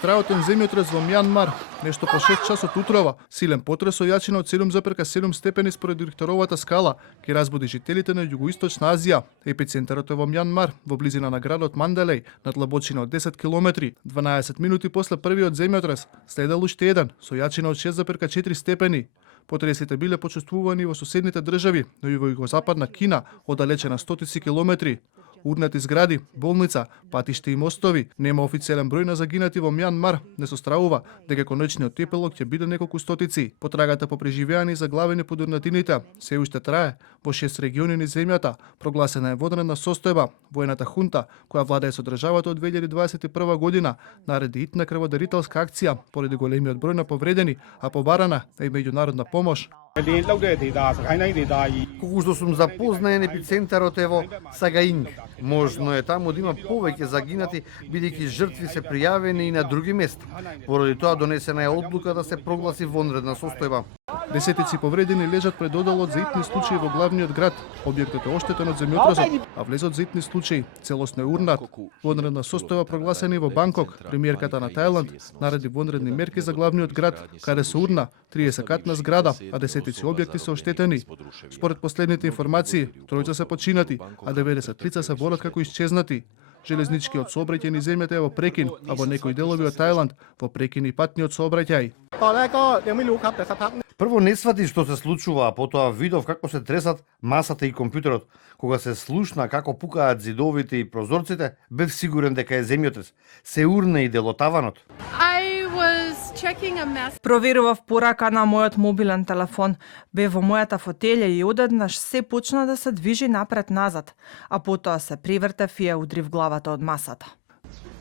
Најострајотен земјотрес во Мјанмар, нешто по 6 часот утрова, силен потрес со јачина од 7,7 степени според Рихтеровата скала, ќе разбуди жителите на југоисточна Азија. Епицентарот е во Мјанмар, во близина на градот Манделеј, на длабочина од 10 километри. 12 минути после првиот земјотрес, следел уште еден, со јачина од 6,4 степени. Потресите биле почувствувани во соседните држави, но и во југозападна Кина, оддалечена стотици километри. Урнати згради, болница, патишта и мостови. Нема официјален број на загинати во Мјанмар. Не се стравува дека конечниот тепелок ќе биде неколку стотици. Потрагата по преживеани и заглавени под урнатините се уште трае. Во 6 региони низ земјата прогласена е водневна состојба. Воената хунта, која владее со државата од 2021 година, нареди итна крводарителска акција поради големиот број на повредени, а побарана е и меѓународна помош. Колку што сум запознаен, епицентарот е во Сагаинг. Можно е таму да има повеќе загинати, бидејќи жртви се пријавени и на други места. Поради тоа донесена е одлука да се прогласи вонредна состојба. Десетици повредени лежат пред оделот за итни случаи во главниот град. Објектот е оштетен од земјотресот, а влезот за итни случаи целосно е урнат. Вонредна состојба прогласена и во Банкок. Премиерката на Тајланд нареди вонредни мерки за главниот град, каде се урна 30-катна зграда, а десетици објекти се оштетени. Според последните информации, тројца се починати, а 90 лица се борат како исчезнати. Железничкиот сообраќај низ земјата е во прекин, а во некои делови од Тајланд во прекин и патниот сообраќај. Прво не свати што се случува, а потоа видов како се тресат масата и компјутерот. Кога се слушна како пукаат зидовите и прозорците, бев сигурен дека е земјотрес. Се урна и делотаванот. Проверував порака на мојот мобилен телефон. Бев во мојата фотелја и одеднаш се почна да се движи напред-назад, а потоа се превртев и ја удрив главата од масата.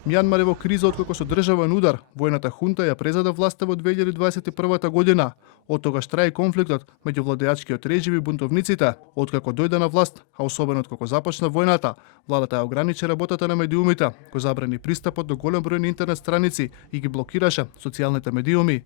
Мјанмар е во криза откако со државен удар. Воената хунта ја презада власта во 2021 година. Од тогаш трае конфликтот меѓу владеачкиот режим и бунтовниците. Откако дојде на власт, а особено откако започна војната, владата ја ограничи работата на медиумите, кој забрани пристапот до голем број на интернет страници и ги блокираше социјалните медиуми.